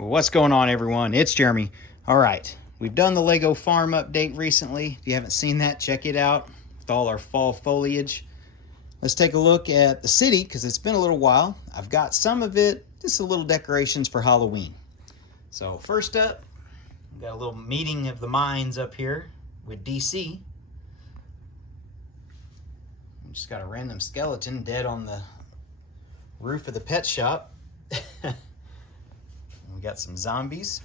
Well, what's going on, everyone? It's Jeremy. All right, we've done the Lego farm update recently. If you haven't seen that, check it out with all our fall foliage. Let's take a look at the city because it's been a little while. I've got some of it, just a little decorations for Halloween. So first up, we've got a little meeting of the minds up here with DC. We just got a random skeleton dead on the roof of the pet shop. We got some zombies.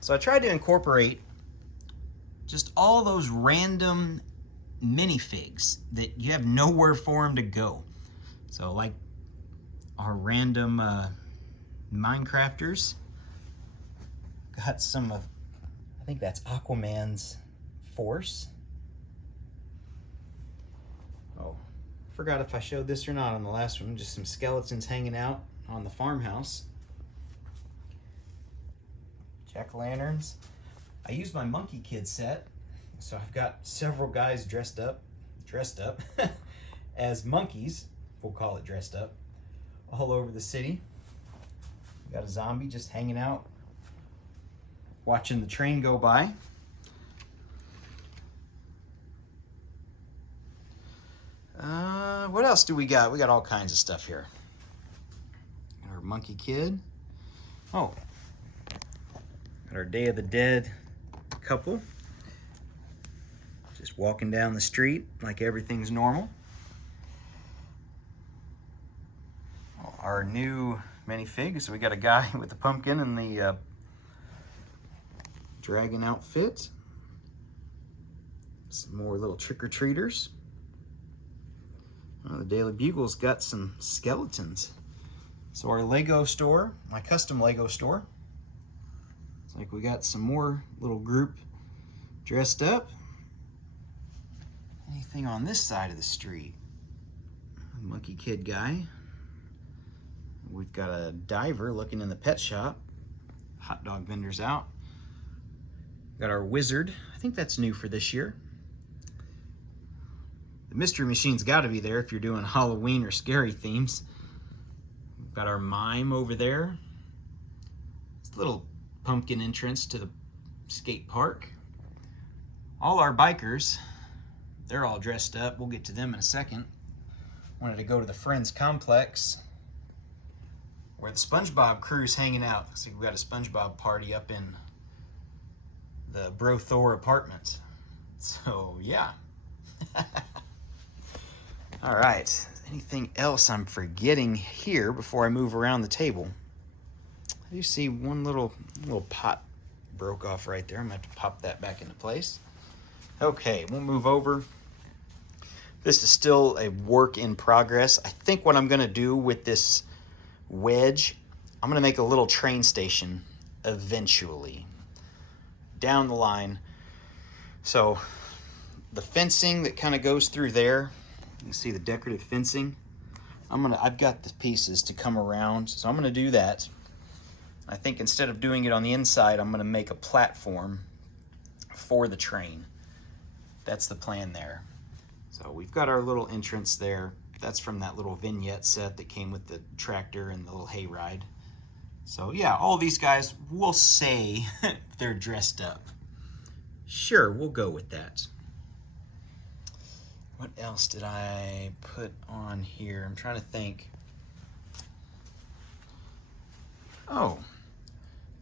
So I tried to incorporate just all those random minifigs that you have nowhere for them to go. So like our random Minecrafters. Got some of, I think that's Aquaman's Force. Oh, forgot if I showed this or not on the last one. Just some skeletons hanging out on the farmhouse. Jack-o'-lanterns. I used my Monkey Kid set, so I've got several guys dressed up as monkeys, we'll call it dressed up, all over the city. Got a zombie just hanging out, watching the train go by. What else do we got? We got all kinds of stuff here. Our Monkey Kid. Oh, our Day of the Dead couple, just walking down the street like everything's normal. Our new minifig, so we got a guy with the pumpkin and the dragon outfit. Some more little trick-or-treaters. The Daily Bugle's got some skeletons. So our Lego store, my custom Lego store, like we got some more little group dressed up. Anything on this side of the street? Monkey Kid guy. We've got a diver looking in the pet shop. Hot dog vendors out. Got our wizard. I think that's new for this year. The mystery machine's got to be there if you're doing Halloween or scary themes. We've got our mime over there. It's a little pumpkin entrance to the skate park. All our bikers, they're all dressed up. We'll get to them in a second. Wanted to go to the Friends Complex where the SpongeBob crew's hanging out. Looks like we got a SpongeBob party up in the Bro Thor apartment. So yeah. All right, anything else I'm forgetting here before I move around the table? You see one little pot broke off right there. I'm gonna have to pop that back into place. Okay, we'll move over. This is still a work in progress. I think what I'm gonna do with this wedge, I'm gonna make a little train station eventually down the line. So the fencing that kind of goes through there, you can see the decorative fencing. I've got the pieces to come around, so I'm gonna do that. I think instead of doing it on the inside, I'm gonna make a platform for the train. That's the plan there. So we've got our little entrance there. That's from that little vignette set that came with the tractor and the little hayride. So yeah, all these guys, we'll say they're dressed up. Sure, we'll go with that. What else did I put on here? I'm trying to think. Oh,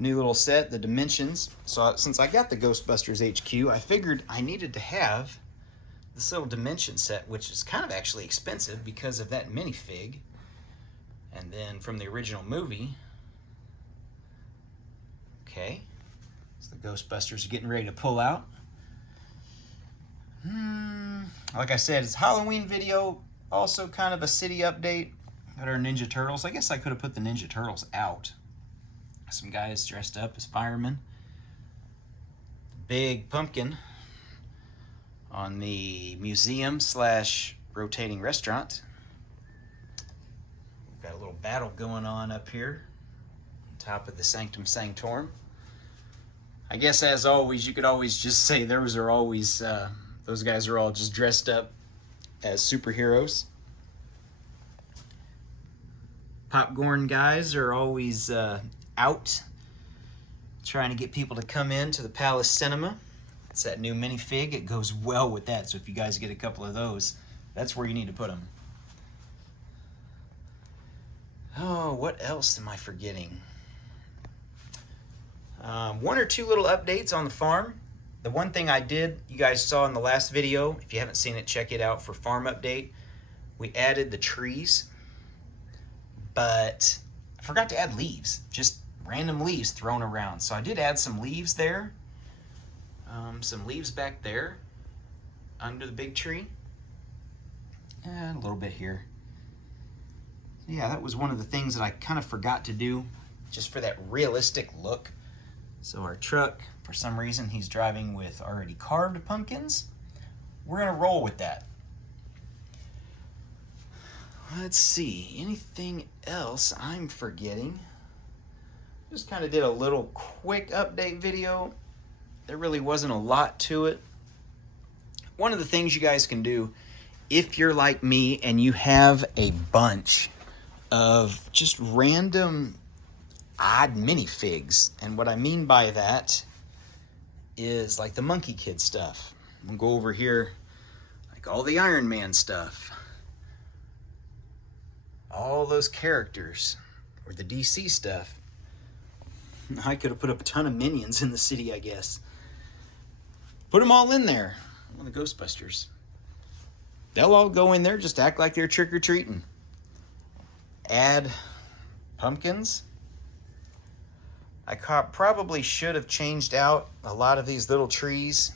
new little set, the dimensions. So since I got the Ghostbusters HQ, I figured I needed to have this little dimension set, which is kind of actually expensive because of that minifig. And then from the original movie. Okay, so the Ghostbusters are getting ready to pull out. Like I said, it's a Halloween video, also kind of a city update. Got our Ninja Turtles. I guess I could have put the Ninja Turtles out. Some guys dressed up as firemen. Big pumpkin on the museum / rotating restaurant. We've got a little battle going on up here on top of the Sanctum Sanctorum. I guess as always, you could always just say those guys are all just dressed up as superheroes. Popcorn guys are always out Trying to get people to come in to the Palace Cinema. It's that new minifig. It goes well with that. So if you guys get a couple of those, that's where you need to put them. Oh, what else am I forgetting? One or two little updates on the farm. The one thing I did, you guys saw in the last video, if you haven't seen it, check it out for farm update. We added the trees, but I forgot to add leaves, just random leaves thrown around. So I did add some leaves there, some leaves back there under the big tree, and a little bit here. Yeah, that was one of the things that I kind of forgot to do, just for that realistic look. So our truck, for some reason, he's driving with already carved pumpkins. We're gonna roll with that. Let's see, anything else I'm forgetting? Just kind of did a little quick update video. There really wasn't a lot to it. One of the things you guys can do, if you're like me and you have a bunch of just random odd minifigs, and what I mean by that is like the Monkey Kid stuff. We'll go over here, like all the Iron Man stuff, all those characters, or the DC stuff. I could have put up a ton of minions in the city, I guess. Put them all in there. All the Ghostbusters. They'll all go in there, just act like they're trick-or-treating. Add pumpkins. I probably should have changed out a lot of these little trees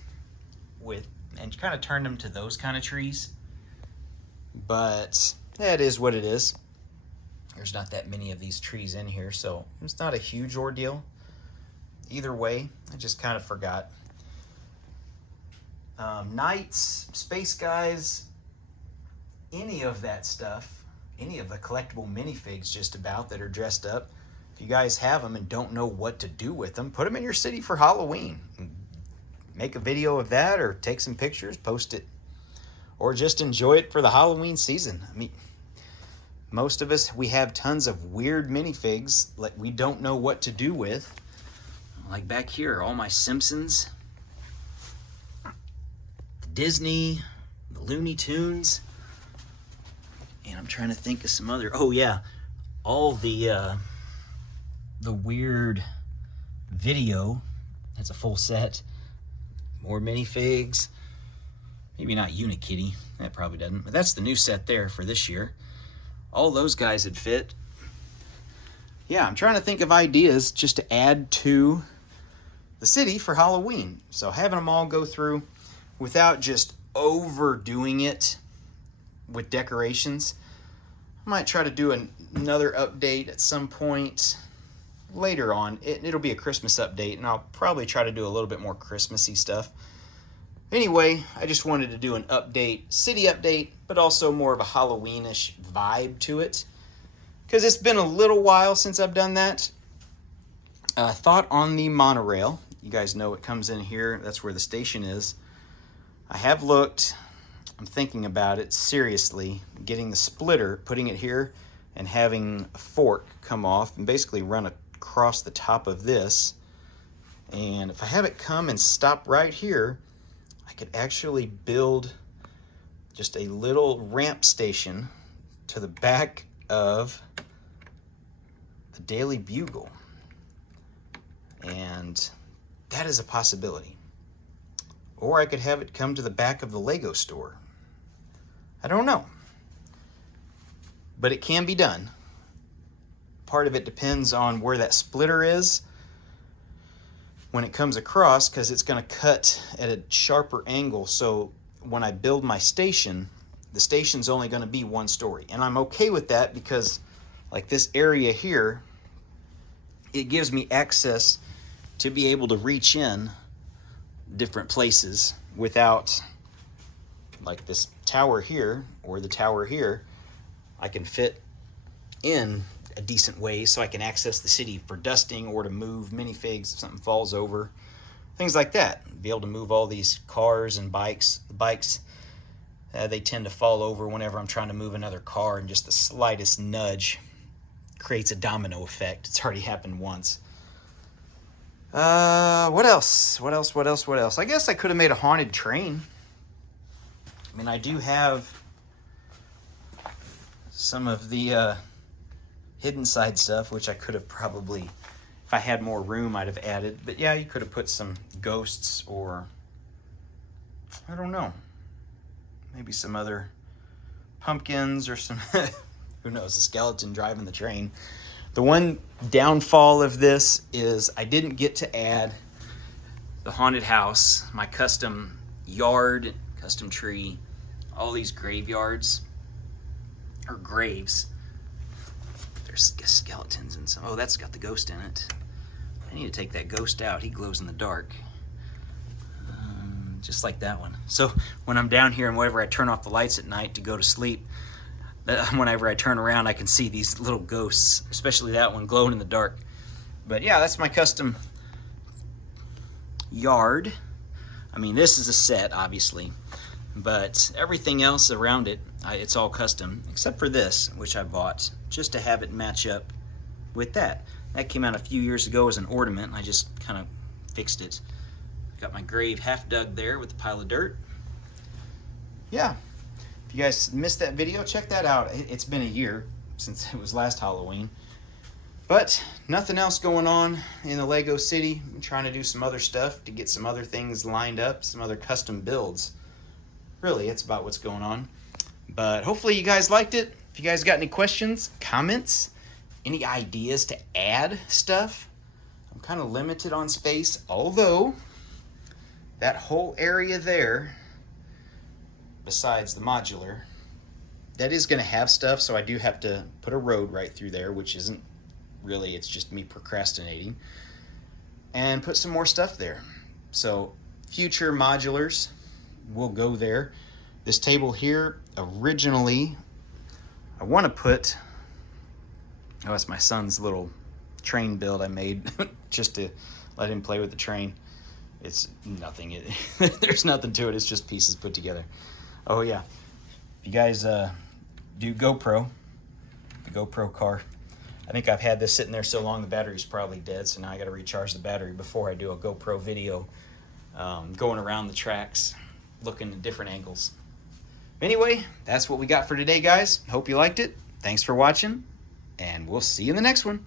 and kind of turned them to those kind of trees. But that is what it is. There's not that many of these trees in here, so it's not a huge ordeal. Either way, I just kind of forgot. Knights, space guys, any of that stuff, any of the collectible minifigs just about that are dressed up. If you guys have them and don't know what to do with them, put them in your city for Halloween. Make a video of that, or take some pictures, post it, or just enjoy it for the Halloween season. I mean, most of us, we have tons of weird minifigs like we don't know what to do with. Like back here, all my Simpsons, Disney, the Looney Tunes, and I'm trying to think of some other, oh yeah, all the weird video. That's a full set. More minifigs. Maybe not Unikitty, that probably doesn't, but that's the new set there for this year. All those guys would fit. Yeah, I'm trying to think of ideas just to add to the city for Halloween. So having them all go through without just overdoing it with decorations. I might try to do another update at some point later on. It'll be a Christmas update, and I'll probably try to do a little bit more Christmassy stuff. Anyway, I just wanted to do an update, city update, but also more of a Halloweenish vibe to it, because it's been a little while since I've done that. Thought on the monorail. You guys know it comes in here. That's where the station is. I have looked. I'm thinking about it seriously, getting the splitter, putting it here, and having a fork come off and basically run across the top of this. And if I have it come and stop right here, I could actually build just a little ramp station to the back of the Daily Bugle. And that is a possibility. Or I could have it come to the back of the Lego store. I don't know. But it can be done. Part of it depends on where that splitter is when it comes across, because it's going to cut at a sharper angle. So when I build my station, the station's only going to be one story. And I'm okay with that, because like this area here, it gives me access to be able to reach in different places without, like this tower here or the tower here, I can fit in a decent way so I can access the city for dusting or to move minifigs if something falls over, things like that. Be able to move all these cars and bikes. The bikes, they tend to fall over whenever I'm trying to move another car, and just the slightest nudge creates a domino effect. It's already happened once. What else? What else? What else? What else? I guess I could have made a haunted train. I mean, I do have some of the hidden side stuff, which I could have probably, if I had more room, I'd have added. But yeah, you could have put some ghosts or, I don't know, maybe some other pumpkins or some, who knows, a skeleton driving the train. The one downfall of this is I didn't get to add the haunted house, my custom yard, custom tree, all these graveyards, or graves. There's skeletons and some, oh, that's got the ghost in it. I need to take that ghost out. He glows in the dark. Just like that one. So when I'm down here and whenever I turn off the lights at night to go to sleep, whenever I turn around, I can see these little ghosts, especially that one glowing in the dark. But yeah, that's my custom yard. I mean, this is a set, obviously, but everything else around it, it's all custom, except for this, which I bought just to have it match up with that. That came out a few years ago as an ornament. I just kind of fixed it. Got my grave half dug there with a pile of dirt. Yeah. If you guys missed that video, check that out. It's been a year since it was last Halloween. But nothing else going on in the Lego City. I'm trying to do some other stuff to get some other things lined up, some other custom builds. Really, it's about what's going on. But hopefully you guys liked it. If you guys got any questions, comments, any ideas to add stuff, I'm kind of limited on space, although that whole area there, besides the modular, that is going to have stuff, so I do have to put a road right through there, which isn't really, it's just me procrastinating, and put some more stuff there. So future modulars will go there. This table here, originally, I want to put, oh, it's my son's little train build I made just to let him play with the train. It's nothing. There's nothing to it. It's just pieces put together. Oh yeah, if you guys do GoPro, the GoPro car, I think I've had this sitting there so long the battery's probably dead, so now I got to recharge the battery before I do a GoPro video going around the tracks, looking at different angles. Anyway, that's what we got for today, guys. Hope you liked it. Thanks for watching, and we'll see you in the next one.